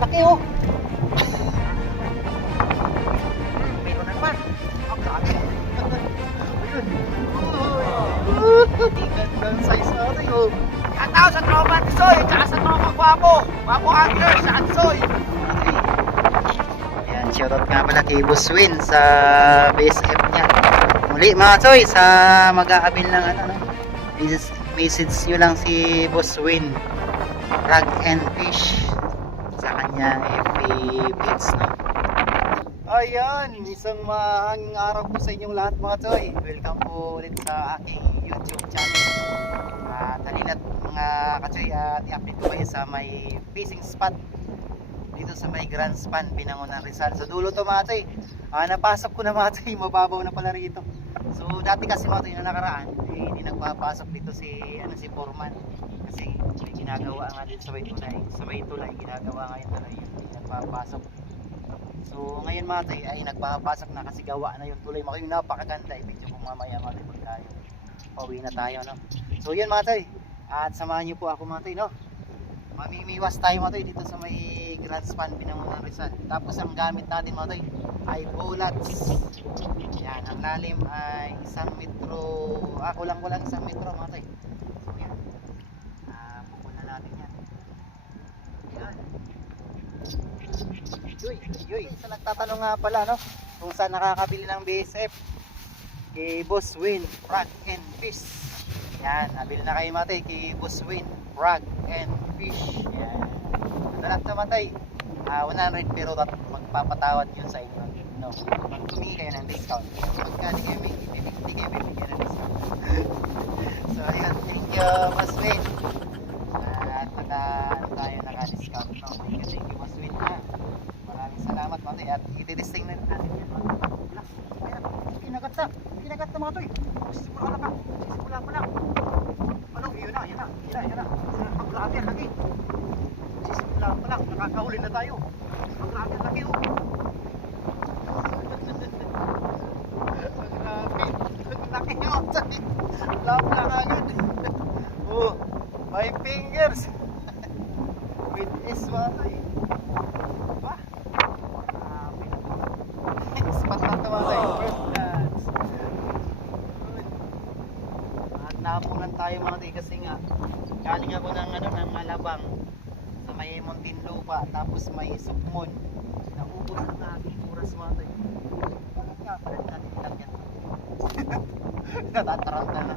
laki oh. Meron na naman. Ang laki. Ayun. Uy. Gandang size natin oh. Yan tao sa tropa ni Soy. Tsaka sa tropa Gwapo. Gwapo Angler sa Ansoy. Yan, shoutout nga pala kay Boss Win sa BSF niya. Muli mga Soy, sa mag-aabil ng ano, no? Message nyo lang si Boss Win Rag and Fish sa kanyang FB page, no? Ayan, isang mahanging araw po sa inyong lahat mga Soy. Welcome po ulit sa aking YouTube channel. Talina't mga Katsoy at i-update ko kayo sa may fishing spot dito sa may Grand Span, Binangonan, Rizal. So dulo to mga Katsoy. Napasok ko na mga Katsoy, mababaw na pala rito. So dati kasi mga Katsoy na nakaraan, hindi nagpapasok dito si Foreman kasi may ginagawa nga din sa may tulay ginagawa nga yung tulay, hindi nagpapasok. So ngayon mga Katsoy ay nagpapasok na kasi gawa na yung tulay. Yung napakaganda, i-video ko mamaya mga Katsoy pag tayo pauwi na tayo, no? So yun mga Katsoy, at samahan niyo po ako mga Katsoy, no? Mamimiwas tayo mga Katsoy dito sa may Grand Span, Binangonan, Rizal. Tapos ang gamit natin mga Katsoy ay bullets. Yan, ang lalim ay 1 metro, kulang-kulang 1 metro mga Katsoy. So yan, pupunan natin yan. Yan. Yoy, sa nagtatanong nga pala, no, kung saan nakakabili ng BSF, kay Boss Win Rag and Fish. Yan, nabili na kayo matay kay Boss Win Rag and Fish. Yan, madalat na matay 100, pero magpapatawad yun sa inyo, no? Magtumingi kayo ng discount. Hindi kayo bibigyan ng discount. So ayun, thank you Boss Win. At tayo naka-discount, no? Thank you Boss Win, ha? Maraming salamat matay. At ititesting na natin yan, no? Kinagat na mga Toy. Sisimula ka. Sisimula pa lang. Ano, yun na. Ang grabe, ang laki. Sisimula pa lang. Nakakahuli na tayo. Ang grabe, ang laki oh. Ang grabe. Ang laki yung Toy. Lap lang agad. Oh, 5 fingers. With S mga Toy. Ba? Spot lang ito mga Toy. First dance. Napunan tayo mga Toy kasi nga galing ako ng Alabang sa may Muntinlupa, tapos may Sukmon. Naubos na aking oras mga Toy. Nga palit natin ilagyan. Natataranta na.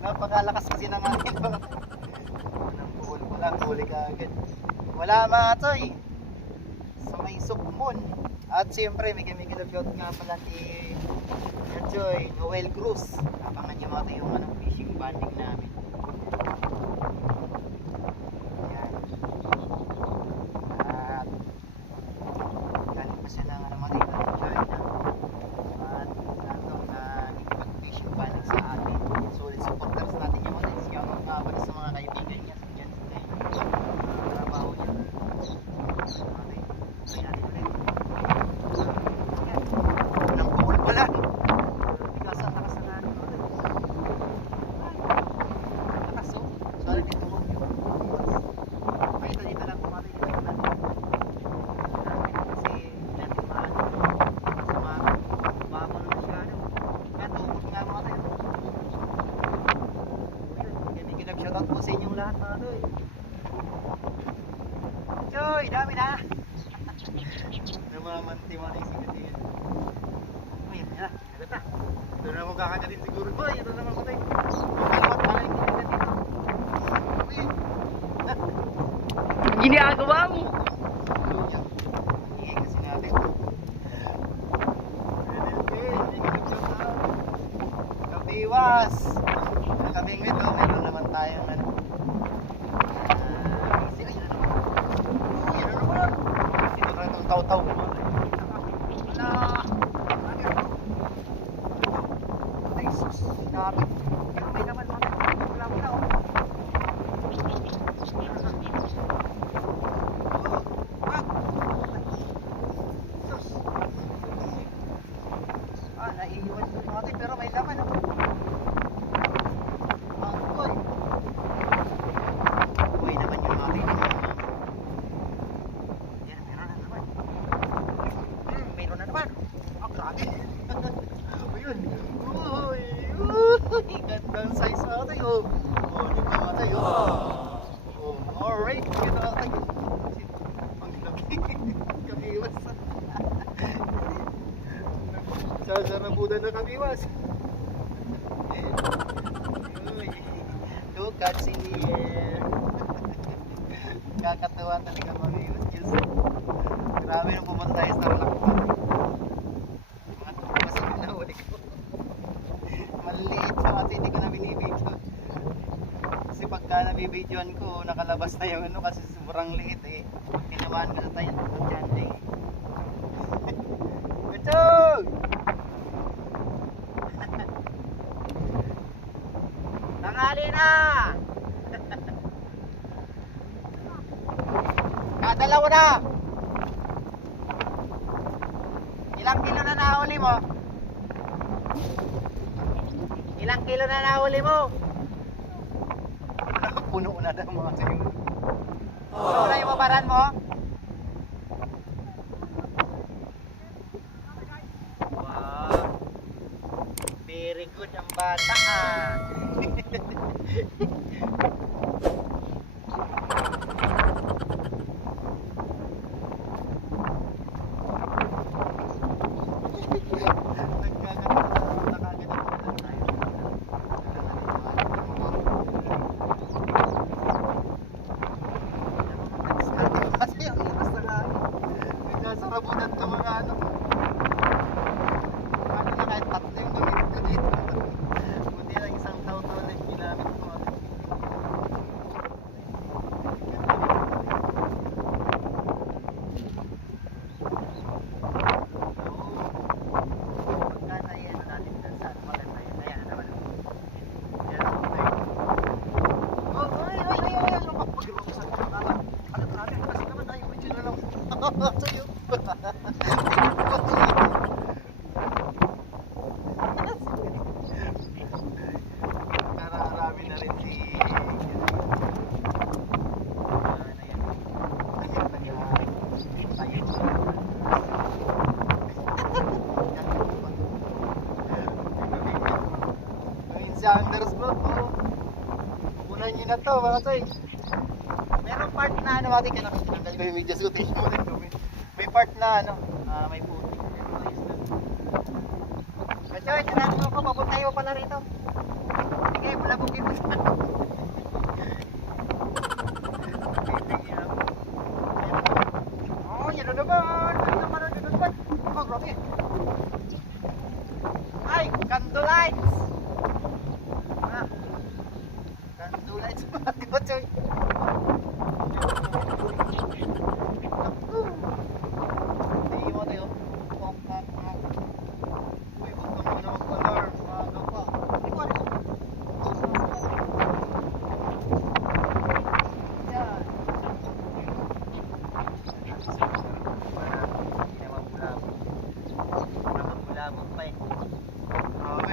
Napakalakas kasi ng akin mga Toy. Unang buhol ko lang, huli ka agad. Wala mga Toy sa may Sukmon. At siyempre may kinapyot nga pala si Joy Noel Cruz. Abangan nyo mga Toy yung fishing banding namin. Yan. At galing pa siya ng mga Toy na Joy na. At nakipag-fishing banding sa atin. Solid supporters natin yung mga Toy. Siya ang mga sa mga kaibigan niya. Yan sila yung trabaho niya. Try natin ulit. Unang buhol pala. Bigas ang lakas na natin. Lakas oh. Sorry dito mo. Ay, dito lang kumatay. Dito lang. Kasi natin maano naman siya. Kaya tukot nga mga tayo. Kaya kinag-shoutout po sa inyong lahat mga Toy. Joy, dami na. Namamanti mga Toy sigat yan. Uy, yan na, agad na. Ito na akong kakagatin siguro. Uy, ito naman ko Toy. Makamot na yung kinagat dito. Uy. Ginagawa mo. Ingay kasi natin. Kapiwas. Kaming ito, meron naman tayong taw-taw. Wala. Ay, sus. Grabe. Pero may naman mga. Wala mo na, oh. Sarabutan na kami, was. Uy, two cats in the air. Kakatawa talaga mga was. Diyos. Grabe nung pumunta tayo sa Tarlac. Mga tumas na nahuli ko. Maliliit siya kasi hindi ko na binibidyo. Kasi pagka nabibidyoan ko, nakalabas na yung ano kasi sobrang liit eh. Tinamaan ko na tayo. Chanting. Kutsog! Tanghali na! Kadalawa na! Ilang kilo na nahuli mo? Ilang kilo na nahuli mo? Puno na daw mga sayo. Puno na yung mabaran mo? Wow. Very good ang bata ah. Sarabutan to mga ano. Ano na kahit tatlo yung gamitin ko dito. Buti lang isang taon to na yung ginamit ko. Pagkana yan natin dyan sa maganda yan. Ayan naman. Ay. Lumapag-iwa ko sa tama. Ano grabe kasi naman tayo. Medyo na lang. Sa'yo. Nararami na rin si si Anders Vlog. Pupunan nyo na to mga soy. Merong part na ano natin kinakasitanggal ko yung videos ko. Tingnan mo rin gawin. May part na ano, may putik. Kasi tinahan mo ako, papuntayo pala rito. Sige, palabugin mo sa oh, yan na naman. Yan naman, yan naman. Oh, grabe. Ay, candlelights. Candlelights mga kotsoy.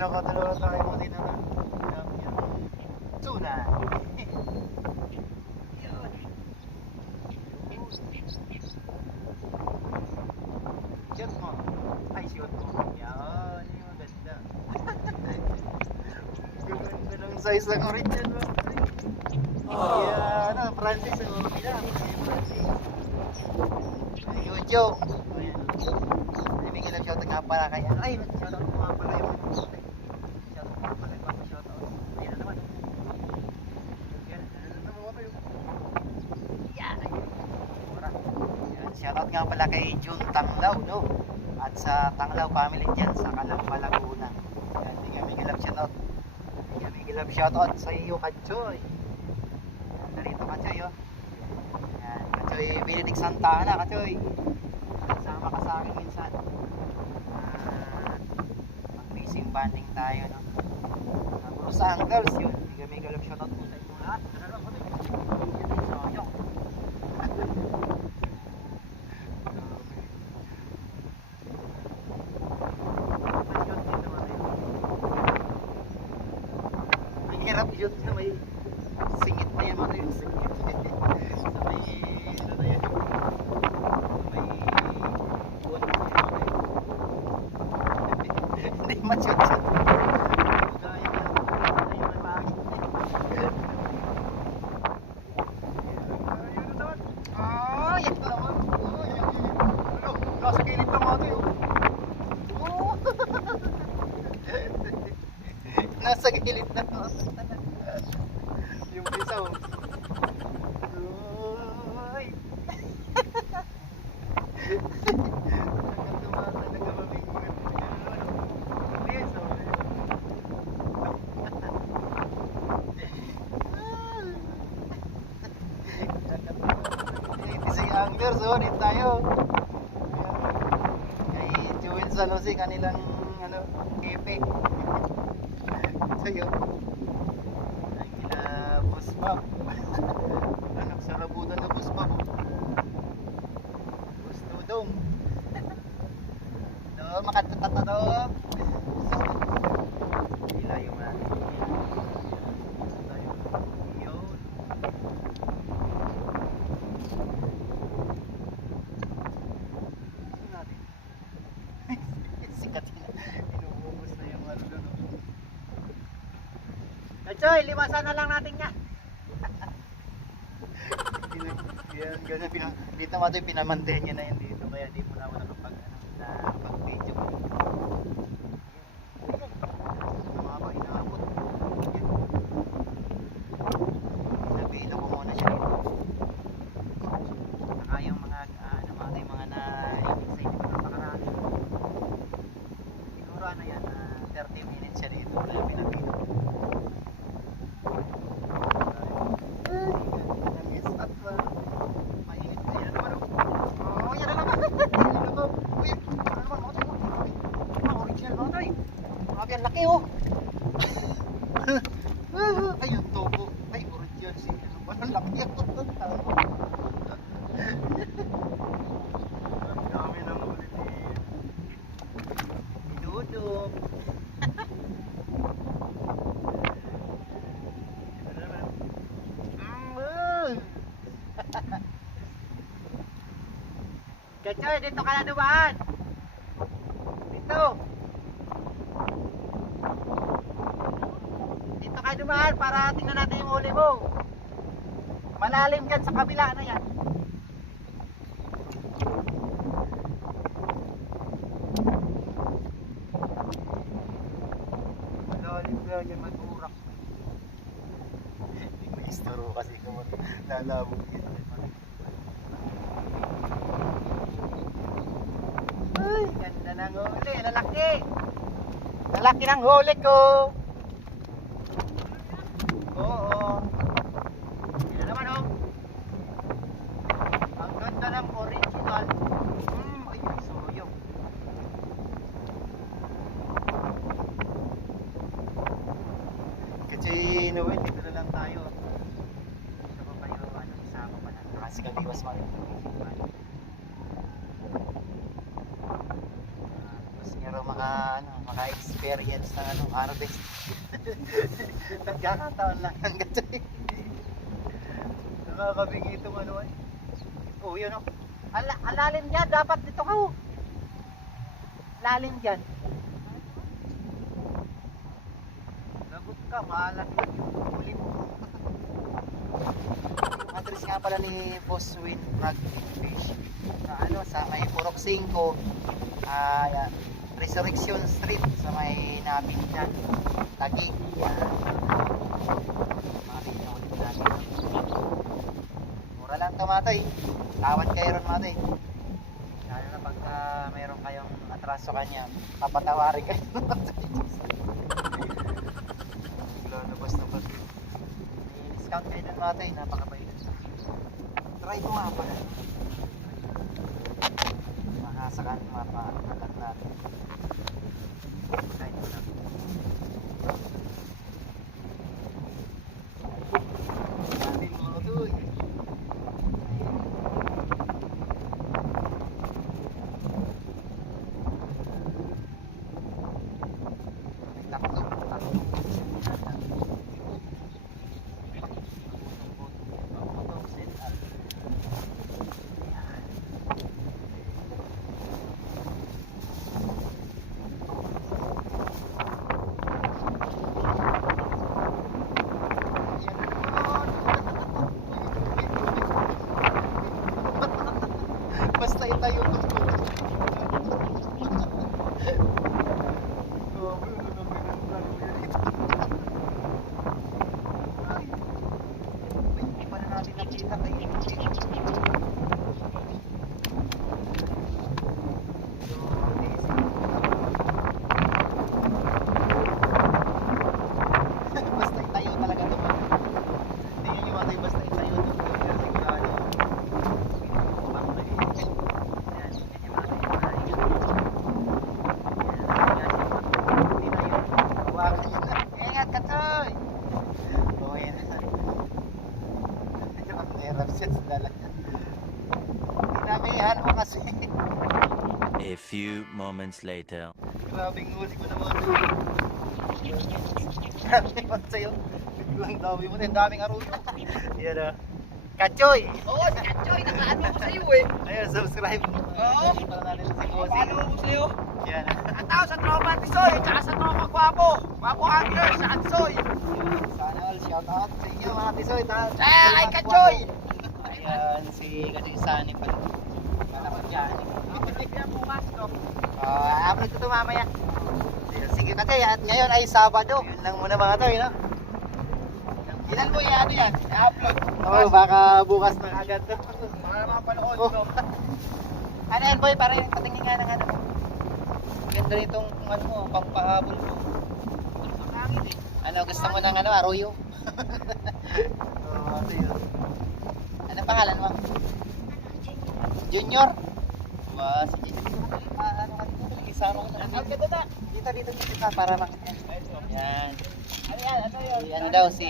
Nakatalawa tayo mo din naman. Tuna. Shot mo. Ay, shot mo. Yan. Yung maganda. Gaganda ng size ng original mo. Yan. Francis. Francis. Yojo. May kilang shot nga pala kaya. Ay, shot out nga pala yung shoutout nga pala kay June Tanglaw, no? At sa Tanglaw family dyan sa Calamba, Laguna. Yan, may shoutout. May shoutout sa iyo, Katsoy. Narito, Katsoy, oh. Yan, Katsoy, Benedict Santa Ana, Katsoy. Sama ka sa akin minsan. Mag-racing banding tayo, no? Puro sa angles, yun. May shoutout po sa inyo lahat. Hirap yun na may singit na yan mga yung singit sa may ano na yan may buwan na yan hindi ma-shot-shot gaya na ay malagit yan naman nasa gilid lang mga ito sa gilid na. Yung isa oh. Uy. Talaga mamingwit. Yes, oh. Isang anglers, oh, din tayo. Kay Jewel San Jose, kanilang ano, kepe. Sa'yo. Ay, kila Boss Bob. Ano, sarabutan na Boss Bob. Boss Dudong. Do, makatatatadog. Hila yung mga. Yun. Sikat na. Inuubos na yung ano doon. Choy, liwasan na lang natin niya. Yan, ganun. Dito mo ito pinamantayan niya na yan dito. Kaya di mo na ako nakapag-video. Tumaba, inaabot. Nabilo ko muna siya dito. Saka yung mga mga na-ibig sa inyo napakarami. Siguro ano yan, 30 minutes siya dito. Kaya pinabilo. Ang laki oh. Ay yung tubo. Ay original si ano ba? Ang laki ako. Ang dami ng ulit eh. Dudong. Ito naman. Kachoy, dito ka na dumaan. Dito. Dito ka dumaan para tingnan natin yung huli mo. Malalim dyan sa kabila na yan. Malalim dyan mag-urak. Hindi mo istoro kasi kung lalabog yun. Ay, ganda ng huli. Lalaki. Lalaki ng huli ko. Oo. Yan naman oh. Ang ganda ng original. Ay, suyong. Kasi Noel, dito na lang tayo. Dito pa kayo, isama pa na. Kasi kaliwas pa rin. Tapos nga raw maka-experience ng harvest. Nagkakataon lang ang gato eh. Nakakabing itong ano eh. Oh, yun oh. Alalim dyan, dapat dito ka oh. Lalim dyan. Lagot ka, malaki yung huli mo. Yung address nga pala ni Boss Win Ragfish. Sa may Purok 5. Resurrection Street sa may Nabindan. Lagi. Yan. Mga pinaulit natin. Mura lang ito matoy. Tawad kayo ron matoy. Lalo na pagka mayroon kayong atraso kanya, papatawarin kayo. Lalabas na pati. Discount kayo dun matoy. Napakabait. Try ko nga pala. Makasakan mapakagat natin. Try ko lang. Basta itayo ito. Grabe, ano na pinagplano yan ito. Yan mo kasi. A few moments later. Grabing huli ko naman. Grabe pa sa'yo. Biglang dami mo. Ang daming aruyo. Yan ah. Kachoy! Oo, si Katchoy, nakaano ko sa'yo eh. Ayun, subscribe. Oo. Para natin si Bossy. Paano ko sa'yo? Yan ah. Ang tao sa tropa Tisoy, tsaka sa tropa Gwapo. Gwapo Angler sa Atsoy. Sana all shout out sa inyo mga tisoy. Ay, Katchoy! Ayan, si Kachoy Sunny pa. Kala ko dyan. Kapatid niya bukas, no? Upload ko ito mamaya. Sige Kachoy, at ngayon ay Sabado. Yun lang muna mga toy, no? Ilan mo yan, ano yan? I-upload. Oo, baka bukas na agad to. Para mapanood, Oh. no? Ano yan boy, para yung patingin nga ng ano. Ganda nitong ano mo, pampahabol mo. Pangit eh. Ano, gusto mo ng ano, arroyo? Oo, ito yun. Anong pangalan mo? Junior? Wow, sige. Ano ka dito? Isama ko na. Ang ganda na. Dito ka para makita. Yan. Ano yan? Ano yun? Si ano daw, si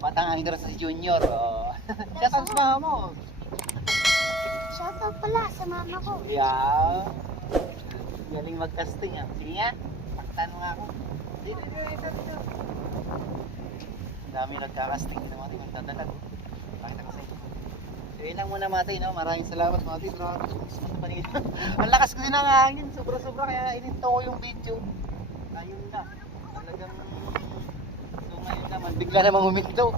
Batang Angler sa si Junior. Oh. Siya sa mama mo. Shoutout pala sa mama ko. Yeah. Galing mag-casting ah. Sige nga, paktan mo nga ako. Dito. Ang dami nagka-casting. Hindi naman tayo magdadalag. Pakita ko sa inyo. So yun lang muna Matay, no? Maraming salamat Matay. Ang lakas ko din ng hangin. Sobra-sobra kaya ininto ko yung video. Ayun na. Talagang so ngayon naman, bigla namang huminto.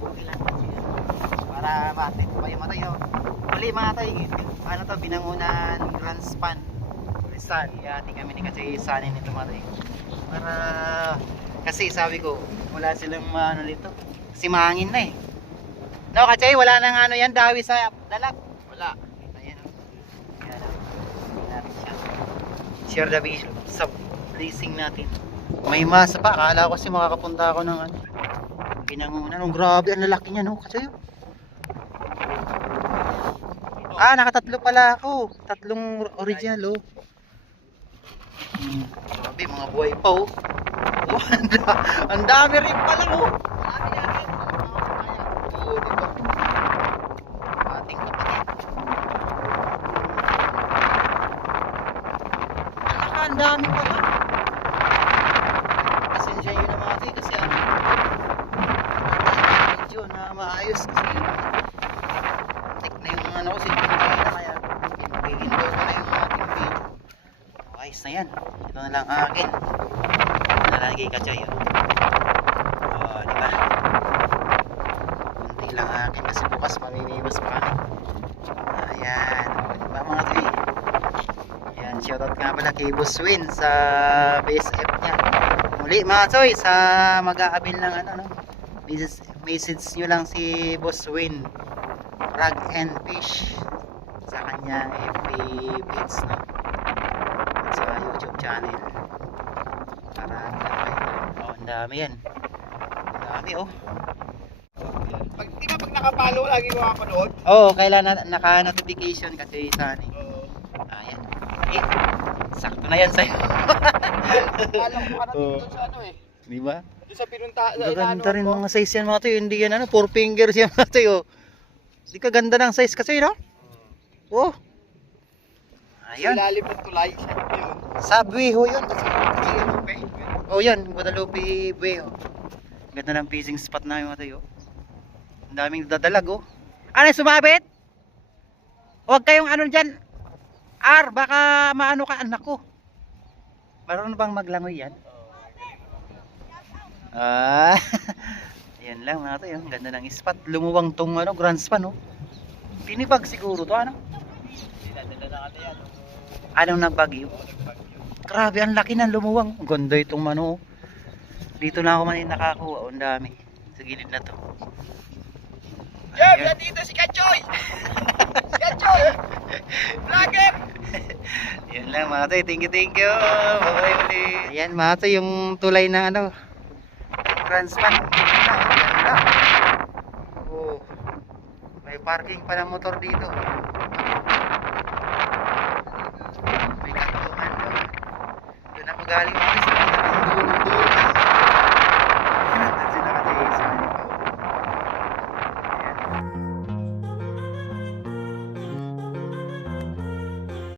Okay lang kasi para Matay pa yung Matay, no? Muli Matay, ano to, binangunan Grand Span. Saan? Iati kami ni kasi Sunny nito Matay. Para kasi sabi ko, wala silang ano dito. Kasi mahangin na eh. No, kasi wala nang ano yan, dawi sa dalag. Wala. Ayan. Ayan. Tingnan natin siya. Share the video sa blazing natin. May masa pa. Akala ko kasi makakapunta ako ng ano. Binangunan. Oh, grabe. Ang lalaki niya, no? Kasi nakatatlo pala ako. Tatlong original, oh. Grabe, mga buhay pa, oh. Oh, ang dami rin pala, oh. Oo, diba? Ating kapatid. Ang dami pala. Pasensya yun na mga kasi ano. Medyo na maayos kasi tik na yung ano ko sinipin kaya pinag-window ko na yung ating video. Ayos na yan. Ito na lang akin. Ito na lang kay Kachay. Oh, diba? Kunti lang akin kasi bukas mamimiwas pa kami. Ayan. Diba mga toy? Ayan. Shoutout nga pala kay Boss Win sa base F niya. Muli mga toy sa mag-aabil ng ano no. Message nyo lang si Boss Win Rag and Fish sa kanya FB page no. Sa YouTube channel para ang dami yan, ang dami oh. Di ba pag nakapalo lagi ko makapanood? Oo, kailan naka-notification kasi sa ano ayan sakto na yan sa'yo. Alam ko ka na dito sa ano eh. Di ba? Doon sa pinunta, Gaganda rin mga size yan mga tayo, hindi yan ano, 4 fingers yan mga tayo. Hindi ka ganda ng size kasi no? Oh. Ayun. Ilalim ng tulay. Yun. Subway ho yun kasi. Oh yan, Guadalupe Bay oh. Ganda ng fishing spot namin mga tayo. Ang daming dadalag oh. Ano sumabit? Huwag kayong ano dyan. Baka maano ka anak ko. Marunong bang maglangoy yan? Yan lang mga tayo. Ang ganda ng spot. Lumuwang tong ano, Grand Span oh. Tinibag siguro to ano? Dinadala na kami yan. Anong nagbagyo? Grabe, ang laki ng lumuwang. Ang ganda itong ano. Dito na ako man nakakuha. Ang dami. Sa gilid na to. Yan, Ayun. nandito si Katchoy! Si Katchoy! Vlogger! Yan lang mga tayo. Thank you. Bye bye ulit. Ayan mga tayo, yung tulay ng ano. Grand Span. Ganda. Oh. May parking pa ng motor dito. May kantuhan doon. Doon ako galing mga